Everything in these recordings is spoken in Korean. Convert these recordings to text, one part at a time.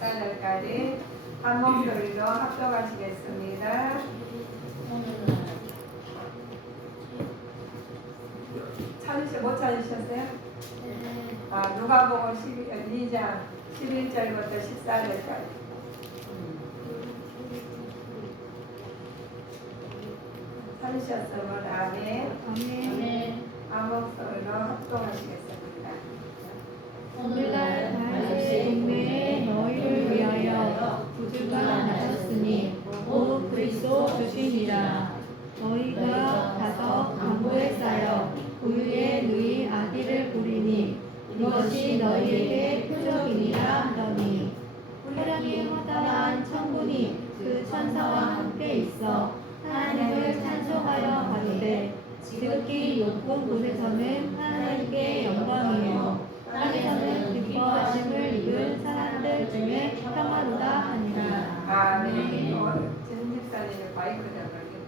4절까지 한 목소리로 합독하시겠습니다. 못 찾으셨어요? 누가복음 2장 11절부터 14절까지. 찾으셨으면 아멘. 한 목소리로 합독하시겠습니다. 오늘날 다윗의 동네에 너희를 위하여 구주가 나셨으니 곧 그리스도 주시니라. 너희가 가서 강보에 쌓여 구유에 너희 아기를 부리니 이것이 너희에게 표적이니라 하더니 호령이 허다한 천군이 그 천사와 함께 있어 하나님을 찬송하여 가로되 지극히 높은 곳에서는 하나님께 영광이요 땅에서는 기뻐하심을 입은 사람들 중에 평화로다 하니라. 아멘. 전집사님 마이크 잡아주세요.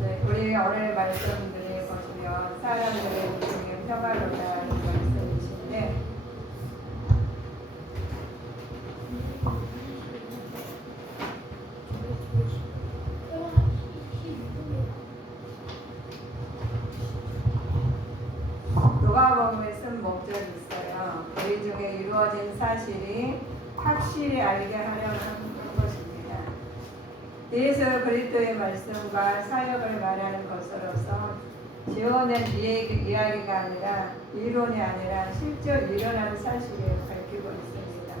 네, 우리 오늘 말씀들을 보시면 사람들의 중에 평화로다는 말씀이신데 누가복음에 쓴 목적이 있어요. 우리 중에 이루어진 사실이 확실히 알게 하려는 것입니다. 예수 그리스도의 말씀과 사역을 말하는 것으로서 지어낸 이야기가 아니라 이론이 아니라 실제 일어난 사실을 밝히고 있습니다.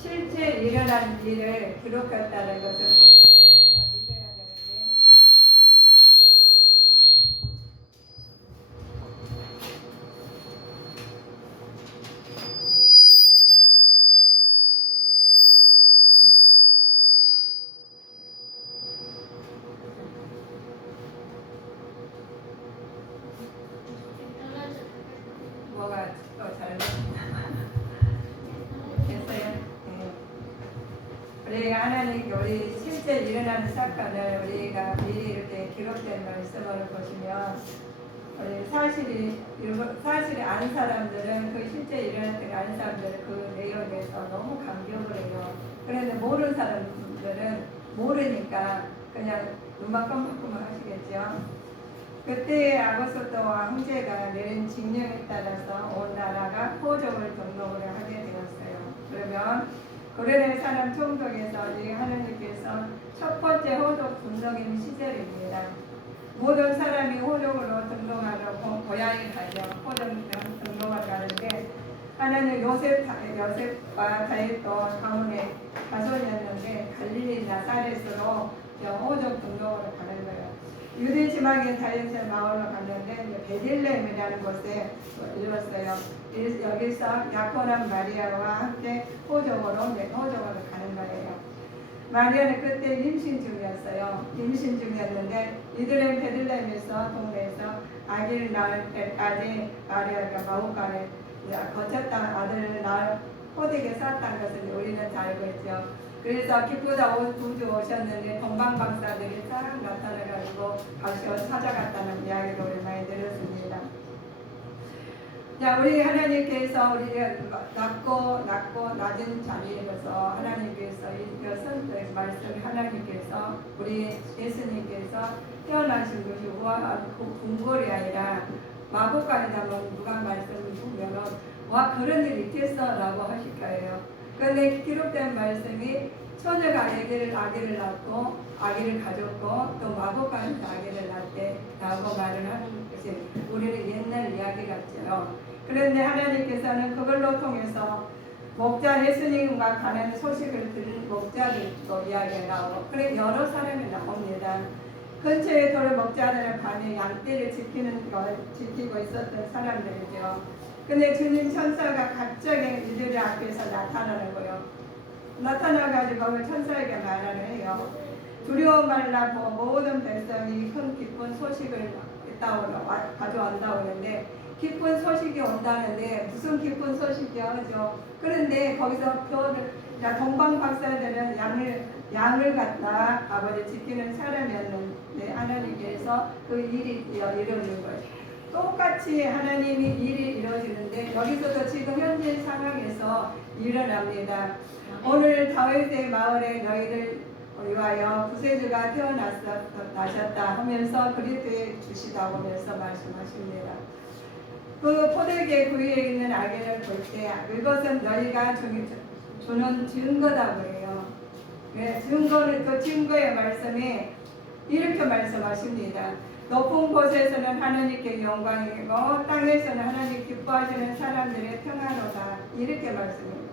실제 일어난 일을 기록했다는 것을 우리가 믿어야 되는데 뭐가 또 잘못됐어요? 네. 우리가 하나님 우리 실제 일어나는 사건을 우리가 미리 이렇게 기록된 말씀을 보시면 우리 사실이 아는 사람들은 그 실제 일어났던 거 아는 사람들은 그 내용에 대해서 너무 감격을 해요. 그런데 모르는 사람들은 모르니까 그냥 눈만 깜빡깜빡 하시겠죠. 그때 아고스토와 황제가 내린 징령에 따라서 온 나라가 호적을 등록을 하게 되었어요. 그러면 고려된 사람 총독에서 하나님께서 첫 번째 호적 등록인 시절입니다. 모든 사람이 호적으로 등록하려고 고향에 가죠. 호적 등록을 가는데 하나님 요셉과 다윗도 가문의 자손이었는데 갈릴리 나사렛으로 호적 등록으로 가는 거예요. 유대 지방의 다윗의 마을로 갔는데 베들레헴이라는 곳에 이뤘어요. 여기서 약혼한 마리아와 함께 호적으로 가는 거예요. 마리아는 그때 임신 중이었어요. 임신 중이었는데 이들은 베들레헴에서 동네에서 아기를 낳을 때까지 마리아가 마구간에 거쳤다 아들을 낳을 호되게 쌓았다는 것을 우리는 다 알고 있죠. 그래서 기쁘다 구주 오셨는데 동방박사들이 딱 나타나가지고 다시 찾아갔다는 이야기를 우리 많이 들었습니다. 자, 우리 하나님께서 우리가 낮은 자리에서 하나님께서 이것은 말씀 하나님께서 우리 예수님께서 태어나신 것이 우아한 궁궐이 아니라 마법관이라면 누가 말씀을 보면은 와 그런 일이 있겠어라고 하실 거예요. 그런데 기록된 말씀이 처녀가 아기를 낳고 아기를 가졌고 또 마법관이 아기를 낳았대라고 말을 하는 것이 우리는 옛날 이야기 같죠. 그런데 하나님께서는 그걸로 통해서 목자 예수님과 관한 소식을 들은 목자들도 이야기가 나오고 그래 여러 사람이 나옵니다. 근처에 돌 목자들은 밤에 양떼를 지키고 있었던 사람들이죠. 근데 주님 천사가 갑자기 이들의 앞에서 나타나는 거예요. 나타나가지고 천사에게 말을 해요. 두려워 말라 모든 백성이 큰 기쁜 소식을 가져온다고 하는데 기쁜 소식이 온다는데 무슨 기쁜 소식이요? 그죠? 그런데 거기서 동방 박사들은 양을 양을 갖다 아버지 지키는 사람이었는데 하나님께서 그 일이 이루어진 거예요. 똑같이 하나님이 일이 이루어지는데 여기서도 지금 현재 상황에서 일어납니다. 오늘 다윗의 마을에 너희를 위하여 구세주가 태어나셨다 하면서 그리스도의 주시다 하면서 말씀하십니다. 그 포도계 구유에 있는 아기를 볼 때 이것은 너희가 주는 증거다 그래요. 네, 증거는 그 증거의 말씀이 이렇게 말씀하십니다. 높은 곳에서는 하나님께 영광이고 땅에서는 하나님 기뻐하시는 사람들의 평안하다 이렇게 말씀해요.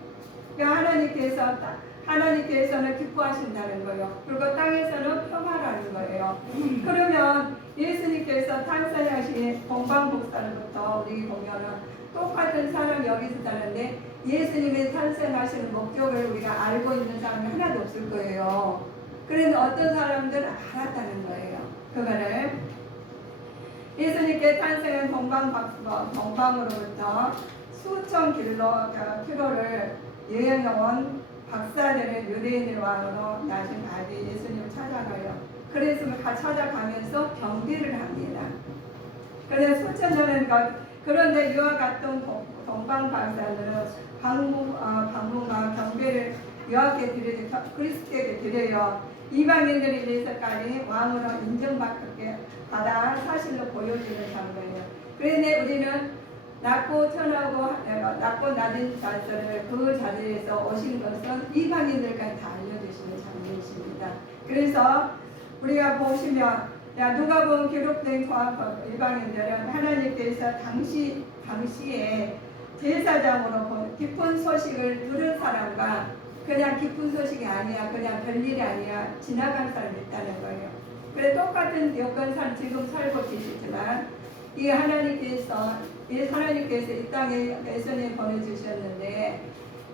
그러니까 하나님께서는 기뻐하신다는 거예요. 그리고 땅에서는 평화라는 거예요. 그러면 예수님께서 탄생하신 동방복사로부터 우리 보면은 똑같은 사람이 여기서 사는데 예수님의 탄생하시는 목적을 우리가 알고 있는 사람이 하나도 없을 거예요. 그런데 어떤 사람들은 알았다는 거예요. 그거를 예수님께 탄생한 동방으로부터 수천 킬로를 여행해온 박사들의 유대인의 왕으로 나신 아기 예수님을 찾아가요. 그래서 찾아가면서 경배를 합니다. 그런데 수천 년은 그런데 이와 같은 동방 박사들은 방문과 경배를 여호와께 드리죠. 그리스도에게 드려요. 이방인들에 대해서까지 왕으로 인정받게 받아 사실로 보여주는 장면이에요. 그런데 우리는 낮고 낮은 자들을 그 자리에서 오신 것은 이방인들까지 다 알려주시는 장면이십니다. 그래서 우리가 보시면 누가복음 기록된 이방인들은 하나님께서 당시에 제사장으로 깊은 소식을 들은 사람과 그냥 깊은 소식이 아니야, 그냥 별일이 아니야, 지나간 사람이 있다는 거예요. 그래 똑같은 여건상 지금 살고 계시지만 이 하나님께서 이 땅에 예수님 보내주셨는데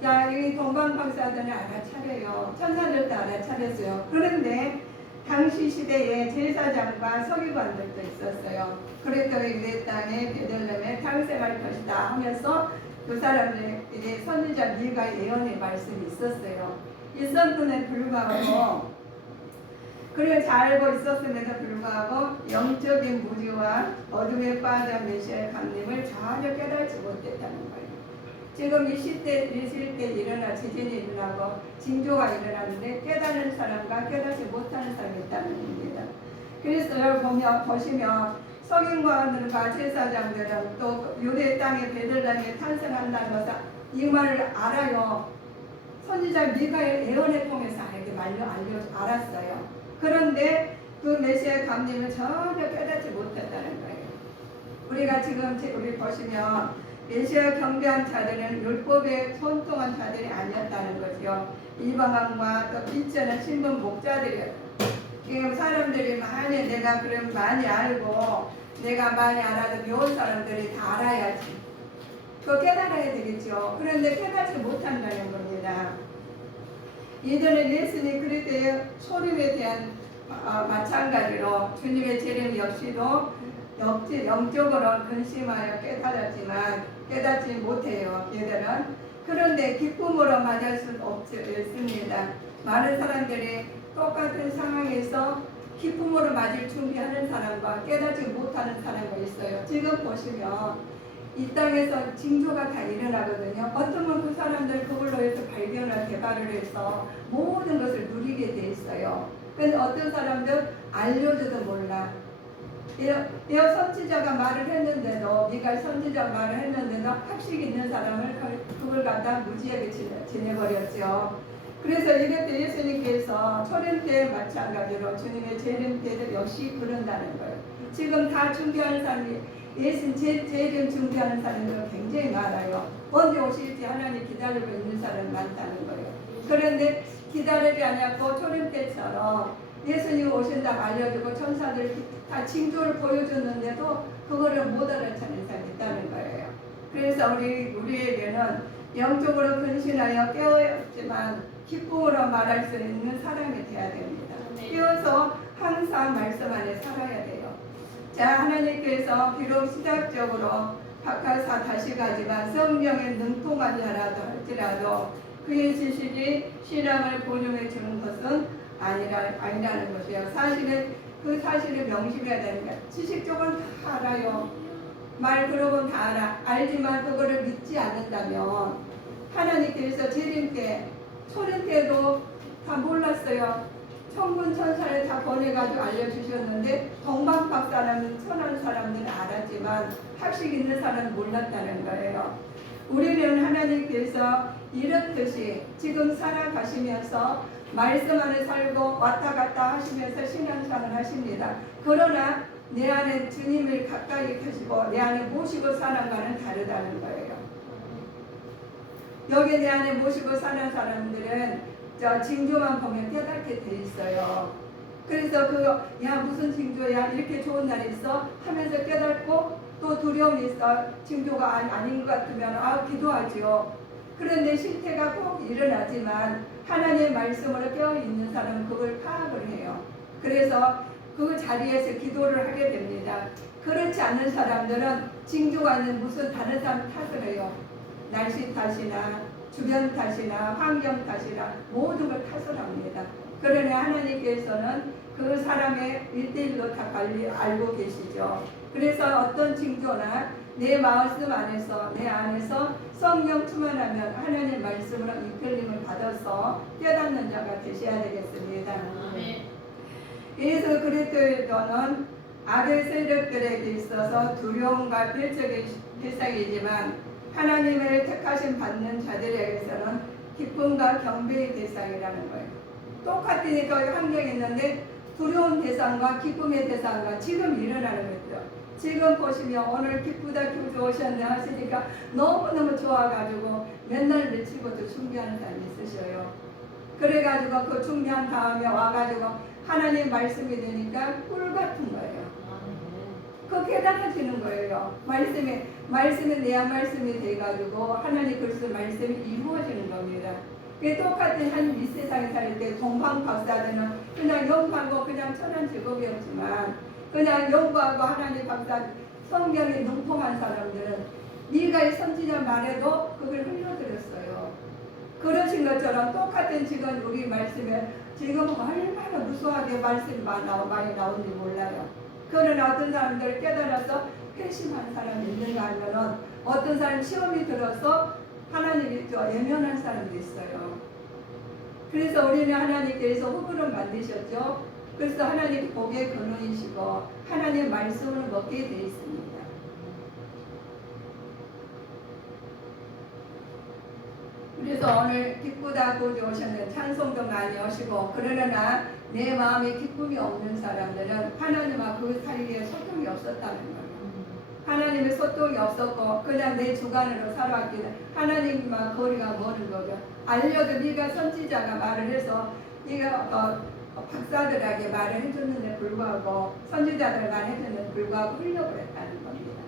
이 동방박사들은 알아차려요. 천사들도 알아차렸어요. 그런데 당시 시대에 제사장과 서기관들도 있었어요. 그래서 이 땅에 베들레헴에 탄생할 것이다 하면서 그 사람들에게 선지자 미가의 예언의 말씀이 있었어요. 있었음에 불구하고 그를 잘 알고 있었음에도 불구하고 영적인 무지와 어둠에 빠진 메시아의 강림을 전혀 깨닫지 못했다는 거예요. 지금 이 시대 일어나 지진이 일어나고 징조가 일어나는데 깨닫는 사람과 깨닫지 못하는 사람이 있다는 겁니다. 그래서 여러분 보시면 서기관들과 제사장들은 또 유대 땅의 베들레헴에 탄생한다는 것을 이 말을 알아요. 선지자 미가의 예언을 통해서 알았어요. 그런데 그 메시아의 강림을 전혀 깨닫지 못했다는 거예요. 우리가 지금 우리 보시면 메시아 경배한 자들은 율법에 손동한 자들이 아니었다는 거죠. 이방왕과 또 빛자는 신분 목자들이었어요. 지금 사람들이 내가 그럼 많이 알고 내가 많이 알아도 배운 사람들이 다 알아야지. 그거 깨달아야 되겠죠. 그런데 깨닫지 못한다는 겁니다. 이들은 예수님 그리스도의 소림에 대한 마찬가지로 주님의 재림 역시도 영적으로 근심하여 깨달았지만 깨닫지 못해요. 얘들은. 그런데 기쁨으로 맞을 수 없습니다. 많은 사람들이 똑같은 상황에서 기쁨으로 맞을 준비하는 사람과 깨닫지 못하는 사람이 있어요. 지금 보시면 이 땅에서 징조가 다 일어나거든요. 어쩌면 그 사람들 그걸로 해서 발견을 개발을 해서 모든 것을 누리게 돼 있어요. 근데 어떤 사람들 알려줘도 몰라. 이 선지자가 말을 했는데도 네가 선지자 말을 했는데도 학식 있는 사람을 그걸 갖다 무지하게 지내버렸죠. 그래서 이럴 때 예수님께서 초림 때 마찬가지로 주님의 재림 때도 역시 그런다는 거예요. 지금 다 준비하는 사람이 예수님 재림 준비하는 사람들은 굉장히 많아요. 언제 오실지 하나님 기다리고 있는 사람이 많다는 거예요. 그런데 기다리지 않았고 초림 때처럼 예수님 오신다고 알려주고 천사들 다 징조를 보여줬는데도 그거를 못 알아차는 사람이 있다는 거예요. 그래서 우리에게는 영적으로 근신하여 깨어있지만 기쁨으로 말할 수 있는 사람이 되어야 됩니다. 깨어서 항상 말씀 안에 살아야 돼요. 자, 하나님께서 비록 시작적으로 박하사 다시 가지만 성령에 능통하지 않아도 할지라도 그의 지식이 신앙을 보증해 주는 것은 아니라는 것이에요. 사실은 그 사실을 명심해야 되니까 지식적으로는 다 알아요. 말 들어보면 다 알지만 그거를 믿지 않는다면 하나님께서 재림 때 초림 때도 다 몰랐어요. 천군 천사를 다 보내가지고 알려주셨는데 동방박사라는 천한 사람들은 알았지만 학식 있는 사람은 몰랐다는 거예요. 우리는 하나님께서 이렇듯이 지금 살아가시면서 말씀 안에 살고 왔다 갔다 하시면서 신앙생활을 하십니다. 그러나 내 안에 주님을 가까이 하시고 내 안에 모시고 사는 것은 다르다는 거예요. 여기 내 안에 모시고 사는 사람들은 저 징조만 보면 깨닫게 돼 있어요. 그래서 야 무슨 징조야 이렇게 좋은 날이 있어 하면서 깨닫고 또 두려움이 있어 징조가 아닌 것 같으면 기도하죠. 그런데 실태가 꼭 일어나지만 하나님의 말씀으로 깨어있는 사람은 그걸 파악을 해요. 그래서 그 자리에서 기도를 하게 됩니다. 그렇지 않는 사람들은 징조가 있는 무슨 다른 사람 탓을 해요. 날씨 탓이나 주변 탓이나 환경 탓이나 모든 걸 탓을 합니다. 그러나 하나님께서는 그 사람의 1대1로 다 알고 계시죠. 그래서 어떤 징조나 내 말씀 안에서 내 안에서 성령 충만하면 하나님 말씀으로 이끌림을 받아서 깨닫는 자가 되셔야 되겠습니다. 예수 그리스도는 악의 세력들에게 있어서 두려움과 필적의 대상이지만 하나님의 택하심 받는 자들에게서는 기쁨과 경배의 대상이라는 거예요. 똑같으니까 환경이 있는데 두려운 대상과 기쁨의 대상과 지금 일어나는 거죠. 지금 보시면 오늘 기쁘다 교주 오셨네 하시니까 너무너무 좋아가지고 맨날 며칠부터 준비하는 사람이 있으셔요. 그래가지고 그 준비한 다음에 와가지고 하나님 말씀이 되니까 꿀 같은 거예요. 그 깨달아지는 거예요. 말씀이 내 말씀이 돼가지고 하나님 그리스도 말씀이 이루어지는 겁니다. 똑같은 한 이 세상에 살 때 동방 박사들은 그냥 연구하고 그냥 천한 직업이었지만 그냥 연구하고 하나님 박사 성경에 능통한 사람들은 네가 선지자 말해도 그걸 흘려들었어요. 그러신 것처럼 똑같은 지금 우리 말씀에 지금 얼마나 무수하게 말씀이 많이 나오는지 몰라요. 그러나 어떤 사람들 깨달아서 회심한 사람이 있는가 하면은 어떤 사람 시험이 들어서 하나님이 예면한 사람도 있어요. 그래서 우리는 하나님께서 호흡을 만드셨죠. 그래서 하나님 복의 근원이시고 하나님 말씀을 먹게 되어 있습니다. 그래서 오늘 기쁘다 구주 오셨는 찬송도 많이 하시고 그러나 내 마음에 기쁨이 없는 사람들은 하나님과 그 사이에 소통이 없었다는 거예요. 하나님의 소통이 없었고 그냥 내 주관으로 살아왔기 때문에 하나님과 거리가 먼 거죠. 알려도 네가 선지자가 말을 해서 네가 박사들에게 말을 해줬는데 불구하고 선지자들 말해줬는데 불구하고 흘려버렸다는 겁니다.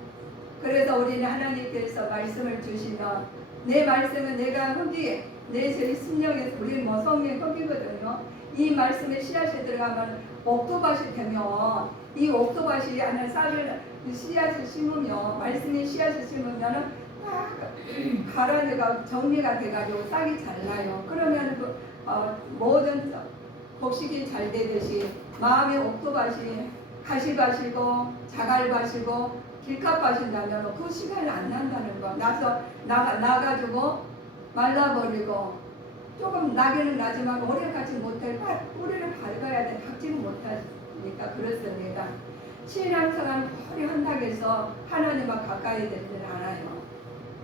그래서 우리는 하나님께서 말씀을 주시면 내 말씀은 내가 흙이 내 저희 심령에서 우리 성령 흙이거든요. 이 말씀에 씨앗이 들어가면 옥토밭이 되면 이 옥토밭이 안에 쌀을 씨앗을 심으면 말씀에 씨앗을 심으면은 가라지가 정리가 돼가지고 싹이 잘 나요. 그러면 모든 곡식이 잘 되듯이 마음의 옥토밭이 가시밭이고 자갈밭이고 길가밭인다면 그 시간이 안 난다는 거. 나가지고 말라버리고 조금 나기는 나지만 오래가지 못해 뿌리를 밟아야 돼. 닦지는 못하니까 그렇습니다. 신앙생활 오래 한다고 해서 하나님과 가까이 되지는 않아요.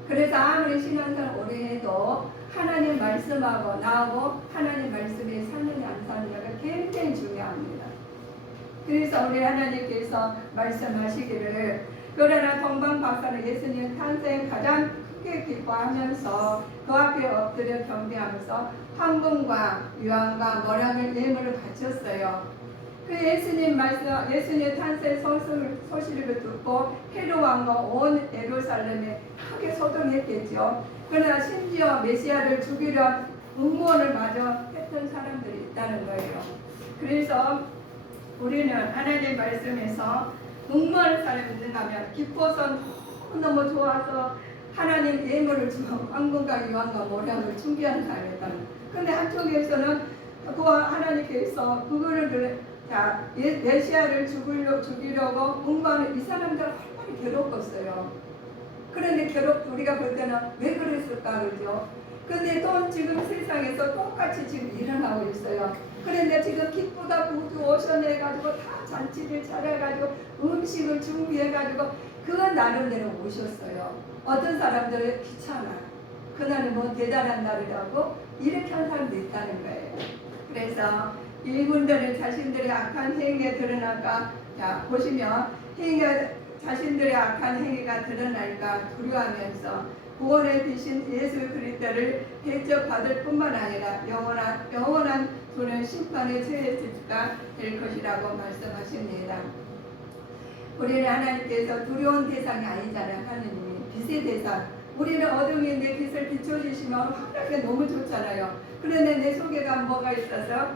그래서 아무리 신앙생활 오래 해도 하나님 말씀하고 나하고 하나님 말씀에 사느냐 안 사느냐가 굉장히 중요합니다. 그래서 우리 하나님께서 말씀하시기를 그러나 동방 박사는 예수님 탄생 가장 크게 기뻐하면서 그 앞에 엎드려 경배하면서 황금과 유황과 머랑을 예물을 바쳤어요. 그 예수님 탄생 소식을 듣고 헤롯 왕과 온 예루살렘에 크게 소동했겠죠. 그러나 심지어 메시아를 죽이려 음모를 마저 했던 사람들이 있다는 거예요. 그래서 우리는 하나님 말씀에서 음모하는 사람이 있는가면 기뻐서 너무 좋아서 하나님 예물을 주고 황금과 유황과 모량을 준비하는 사람이 있다는 거예요. 그런데 한쪽에서는 그 하나님께서 그거를 메시아를 죽이려고 응모하는 이 사람들 얼마나 괴롭겠어요. 그런데 우리가 볼 때는 왜 그랬을까 그러죠. 근데 또 지금 세상에서 똑같이 지금 일어나고 있어요. 그런데 지금 기쁘다 구두 오셔내가지고 다 잔치를 차려가지고 음식을 준비해가지고 그건 나름대로 오셨어요. 어떤 사람들은 귀찮아. 그날은 뭐 대단한 날이라고 이렇게 한 사람도 있다는 거예요. 그래서 이분들은 자신들의 악한 행위에 드러날까, 자 보시면 자신들의 악한 행위가 드러날까 두려워하면서 구원의 빛인 예수 그리스도를 대접받을 뿐만 아니라 영원한 도는 심판의 처해가 될 것이라고 말씀하십니다. 우리는 하나님께서 두려운 대상이 아니잖아요. 하느님이 빛의 대상. 우리는 어둠인데 빛을 비춰주시면 환하게 너무 좋잖아요. 그런데 내 속에가 뭐가 있어서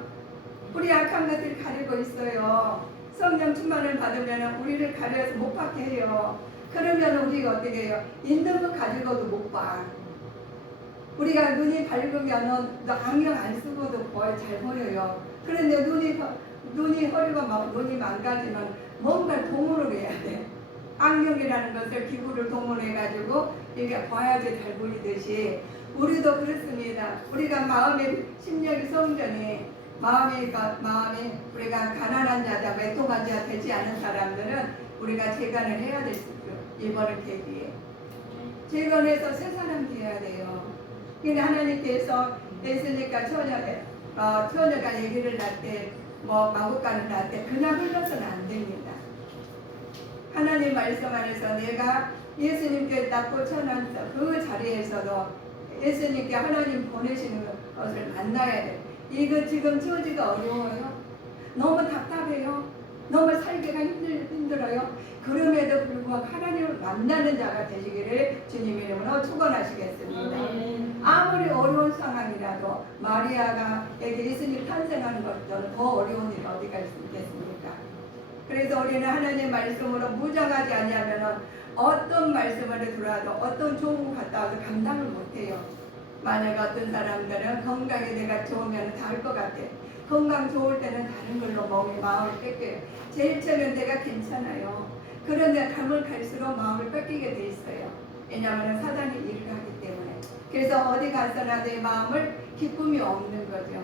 우리 악한 것들이 가리고 있어요. 성령 충만을 받으면 우리를 가려서 못 받게 해요. 그러면 우리가 어떻게 해요? 있는 거 가지고도 못 봐. 우리가 눈이 밝으면 안경 안 쓰고도 거의 잘 보여요. 그런데 눈이 허리가 눈이 망가지면 뭔가 동원을 해야 돼. 안경이라는 것을 기구를 동원해가지고 이게 봐야지 잘 보이듯이 우리도 그렇습니다. 우리가 마음의 심령이 성전이 마음에 우리가 가난한 자다, 외통한 자 되지 않은 사람들은 우리가 재간을 해야 될 수 있죠. 이번을 계기에 재건해서 새 사람 되어야 돼요. 근데 하나님께서 예수니까 처녀가 얘기를 할 때 마구간을 할 때 그냥 흘러서는 안 됩니다. 하나님 말씀 안에서 내가 예수님께 낳고 천한 그 자리에서도 예수님께 하나님 보내시는 것을 만나야 돼요. 이거 지금 처지가 어려워요. 너무 답답해요. 너무 살기가 힘들어요. 그럼에도 불구하고 하나님을 만나는 자가 되시기를 주님 이름으로 축원하시겠습니다. 아무리 어려운 상황이라도 마리아가 예수님 탄생하는 것보다는 더 어려운 일이 어디가 있겠습니까? 그래서 우리는 하나님 말씀으로 무장하지 아니하면 어떤 말씀을 들어도 어떤 좋은 거 갔다 와도 감당을 못해요. 만약 어떤 사람들은 건강이 내가 좋으면 다 할 것 같아. 건강 좋을 때는 다른 걸로 몸이 마음을 뺏겨요. 제일 처음엔 내가 괜찮아요. 그런데 가면 갈수록 마음을 뺏기게 돼 있어요. 왜냐하면 사단이 일을 하기 때문에. 그래서 어디 가서나 내 마음을 기쁨이 없는 거죠.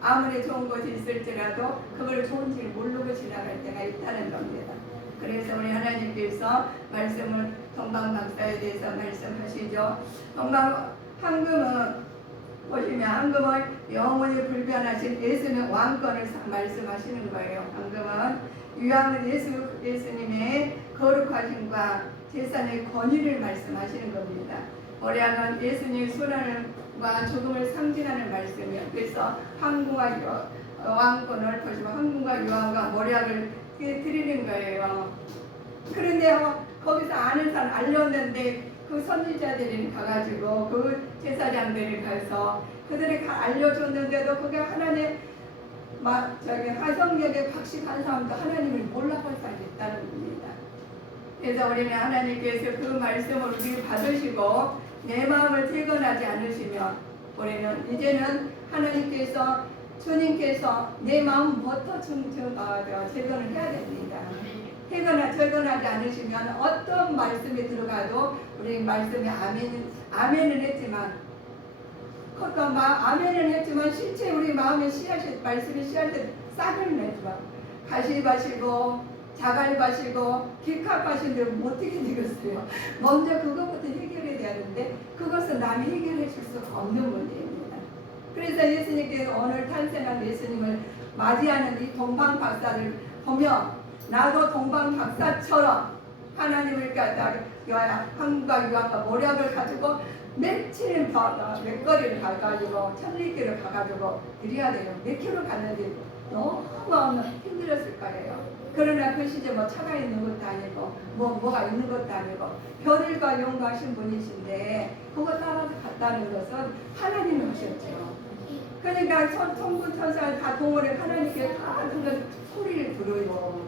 아무리 좋은 것이 있을지라도 그걸 좋은지를 모르고 지나갈 때가 있다는 겁니다. 그래서 우리 하나님께서 말씀을 동방박사에 대해서 말씀하시죠. 황금은 보시면 황금은 영원히 불변하신 예수님의 왕권을 말씀하시는 거예요. 황금은 유황은 예수님의 거룩하심과 재산의 권위를 말씀하시는 겁니다. 모략은 예수님의 순환과 죽음을 상징하는 말씀이에요. 그래서 황금과 왕권을 보시면 황금과 유황과 모략을 드리는 거예요. 그런데 거기서 아는 사람 알렸는데 그 선지자들이 가가지고 그 제사장들이 가서 그들이 알려줬는데도 그게 하나님 화성역에 박식한 사람도 하나님을 몰라볼 사람이 있다는 겁니다. 그래서 우리는 하나님께서 그 말씀을 우리 받으시고 내 마음을 재건하지 않으시면 우리는 이제는 하나님께서 주님께서 내 마음부터 재건을 해야 됩니다. 재건하지 않으시면 어떤 말씀이 들어가도 우리 말씀에 아멘은 했지만 아멘은 했지만 실제 우리 마음에 말씀이 씨앗이 싹을 내죠. 가시밭이고 자갈밭이고 기캅밭인데 어떻게 되겠어요? 먼저 그것부터 해결해야 되는데 그것은 남이 해결해 줄 수가 없는 문제입니다. 그래서 예수님께서 오늘 탄생한 예수님을 맞이하는 이 동방박사를 보며 나도 동방박사처럼 하나님을 황금과 유황과 모략을 가지고 며칠 맥거리를 가가지고 천리길을 가가지고 드려야 돼요. 몇 킬로 갔는데 너무 힘들었을 거예요. 그러나 그 시절 차가 있는 것도 아니고 뭐가 있는 것도 아니고 별일과 용과하신 분이신데 그거 따라서 갔다는 것은 하나님이 하셨죠. 그러니까 천군 천사 다 동원해 하나님께 다 그런 소리를 들어요.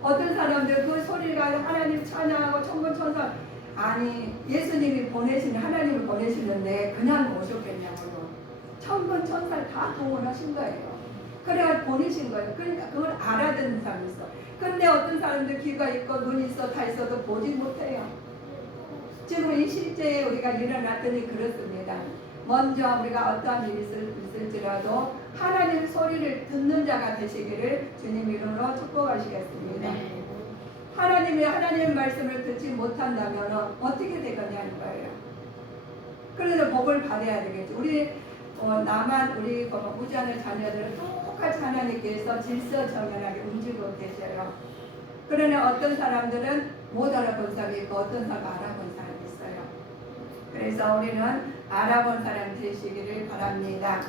어떤 사람들 그 소리가 하나님 찬양하고 천군 천사 아니 예수님이 하나님을 보내시는데 그냥 오셨겠냐고요. 천군 천사를 다 동원하신 거예요. 그래야 보내신 거예요. 그러니까 그걸 알아듣는 사람이 있어. 근데 어떤 사람들 귀가 있고 눈이 있어 다 있어도 보지 못해요. 지금 이 실제에 우리가 일어났더니 그렇습니다. 먼저 우리가 어떠한 일이 있을지라도 하나님 소리를 듣는 자가 되시기를 주님 이름으로 축복하시겠습니다. 하나님이 하나님의 말씀을 듣지 못한다면 어떻게 되겠냐는 거예요. 그래서 복을 받아야 되겠죠. 우리 나만 우리 무지하는 자녀들은 똑같이 하나님께서 질서정연하게 움직이고 계셔요. 그러나 어떤 사람들은 못 알아본 사람이 있고 어떤 사람은 알아본 사람이 있어요. 그래서 우리는 알아본 사람 되시기를 바랍니다.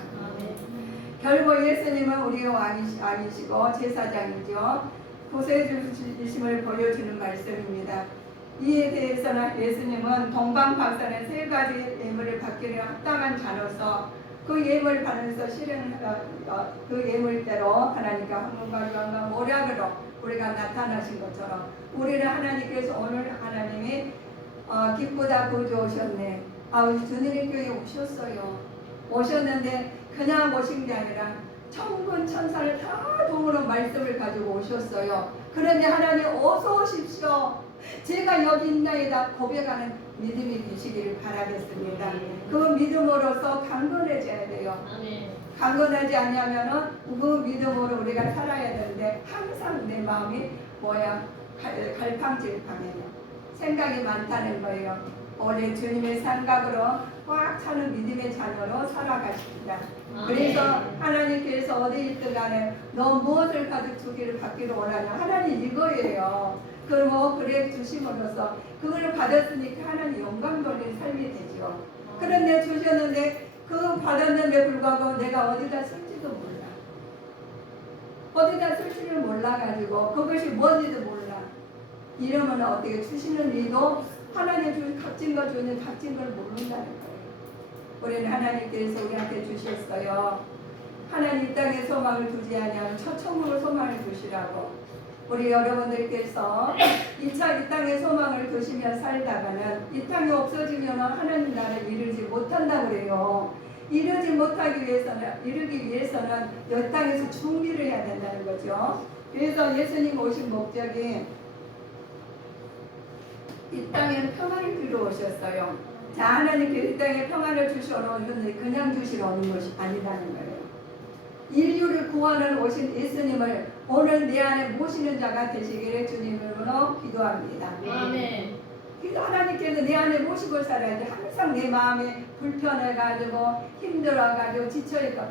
결국 예수님은 우리의 왕이시고 제사장이죠. 구세주심을 보여주는 말씀입니다. 이에 대해서는 예수님은 동방박사는 세 가지 예물을 받기를 합당한 자로서 그 예물 받으면서 그 예물대로 하나님과 한문과 유한과 모략으로 우리가 나타나신 것처럼 우리는 하나님께서 오늘 하나님이 기쁘다 구주 오셨네. 우리 주님의 교회에 오셨는데 그냥 오신 게 아니라 천군 천사를 다 동으로 말씀을 가지고 오셨어요. 그런데 하나님 어서 오십시오. 제가 여기 있나이다 고백하는 믿음이 되시기를 바라겠습니다. 그 믿음으로서 강건해져야 돼요. 강건하지 않냐면은 그 믿음으로 우리가 살아야 되는데 항상 내 마음이 갈팡질팡해요. 생각이 많다는 거예요. 오늘 주님의 생각으로 꽉 차는 믿음의 자녀로 살아가십니다. 그래서 하나님께서 어디 있든 간에 너 무엇을 가득 주기를 받기를 원하냐. 하나님 이거예요. 그리고 그래 주심으로써 그걸 받았으니까 하나님 영광 돌리는 삶이 되죠. 그런데 주셨는데 그 받았는데 불구하고 내가 어디다 쓸지도 몰라. 어디다 쓸지를 몰라가지고 그것이 뭔지도 몰라. 이러면 어떻게 주시는 이도 하나님 값진 거 주는 값진 걸 모른다는 거예요. 우리는 하나님께서 우리한테 주셨어요. 하나님 이 땅에 소망을 두지 아니하면 천국을 소망을 두시라고. 우리 여러분들께서 이 땅에 소망을 두시며 살다가는 이 땅이 없어지면 하나님 나라를 이루지 못한다고 그래요. 이루기 위해서는 이 땅에서 준비를 해야 된다는 거죠. 그래서 예수님 오신 목적이 이 땅에 평안을 주러 오셨어요. 자, 하나님께 이 땅에 평안을 주시러 오셨는데 그냥 주시러 오는 것이 아니라는 거예요. 인류를 구원하러 오신 예수님을 오늘 내 안에 모시는 자가 되시기를 주님으로 기도합니다. 아멘. 그래서 하나님께서 내 안에 모시고 살아야지. 항상 내 마음에 불편해가지고 힘들어가지고 지쳐있고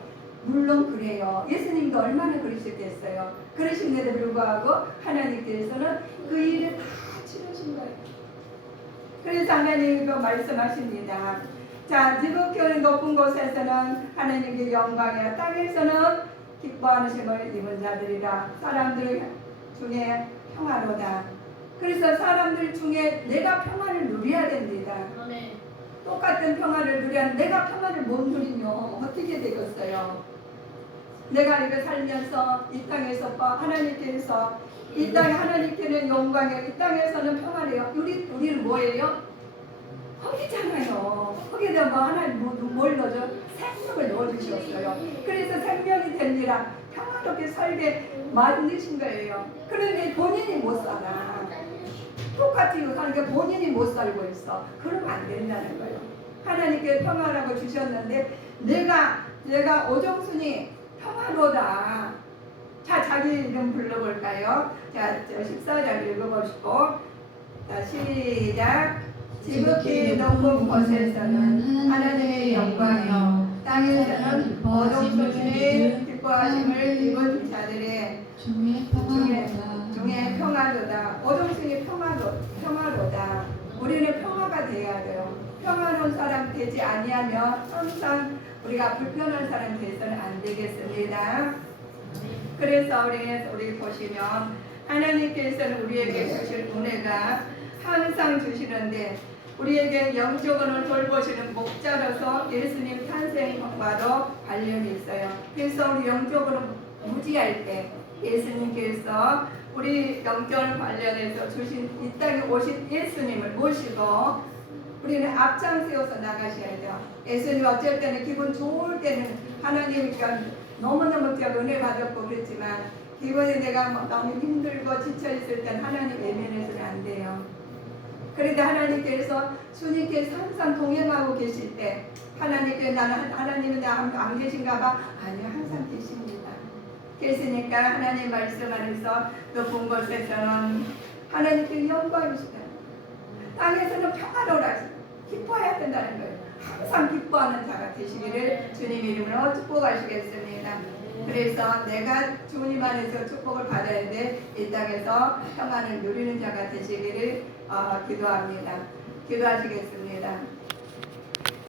물론 그래요. 예수님도 얼마나 그러셨겠어요. 그러신데도 불구하고 하나님께서는 그 일을 다 치르신 거예요. 그래서 하나님이 말씀하십니다. 자, 지극히 높은 곳에서는 하나님의 영광이야. 땅에서는 기뻐하심을 입은 자들이라. 사람들 중에 평화로다. 그래서 사람들 중에 내가 평화를 누려야 됩니다. 아멘. 똑같은 평화를 누려야 내가 평화를 못 누리면 어떻게 되겠어요? 내가 이거 살면서 이 땅에서 하나님께서 이 땅에 하나님께는 영광이요. 이 땅에서는 평화래요. 우리는 뭐예요? 거기잖아요. 거기에다 하나님 뭘 넣어줘? 생명을 넣어주셨어요. 그래서 생명이 됩니다. 평화롭게 살게 만드신 거예요. 그런데 본인이 못 살아. 똑같이 사니까 본인이 못 살고 있어. 그러면 안 된다는 거예요. 하나님께 평화라고 주셨는데 내가 오정순이 평화로다. 자, 자기 이름 불러볼까요? 자, 14절 읽어보시고. 자, 시작. 지극히 높은 곳에서는 하나님의 영광이요 땅에서는 오정순이 기뻐하심을 입은 자들의 중에 평화로다. 오정순이 평화로다. 우리는 평화가 되어야 돼요. 평화로운 사람 되지 아니하면 항상 우리가 불편한 사람 되어서는 안 되겠습니다. 그래서 우리 보시면 하나님께서는 우리에게 주실 은혜가 항상 주시는데 우리에게 영적으로 돌보시는 목자로서 예수님 탄생과도 관련이 있어요. 그래서 우리 영적으로 무지할 때 예수님께서 우리 영적을 관련해서 주신 이 땅에 오신 예수님을 모시고 우리는 앞장세워서 나가셔야 돼요. 예수님 어쩔 때는 기분 좋을 때는 하나님과 너무너무 제가 은혜 받았고 그랬지만 기분이 내가 너무 힘들고 지쳐있을 땐 하나님 외면해서는 안 돼요. 그런데 하나님께서 주님께서 항상 동행하고 계실 때 하나님께 나는 하나님은 안 계신가 봐. 아니요, 항상 계십니다. 계시니까 하나님 말씀 안에서 높은 곳에서는 하나님께 영광이시다. 땅에서는 평화로라 기뻐해야 된다는 거예요. 항상 기뻐하는 자가 되시기를 주님 이름으로 축복하시겠습니다. 그래서 내가 주님 안에서 축복을 받아야 돼. 이 땅에서 평안을 누리는 자가 되시기를 기도합니다. 기도하시겠습니다.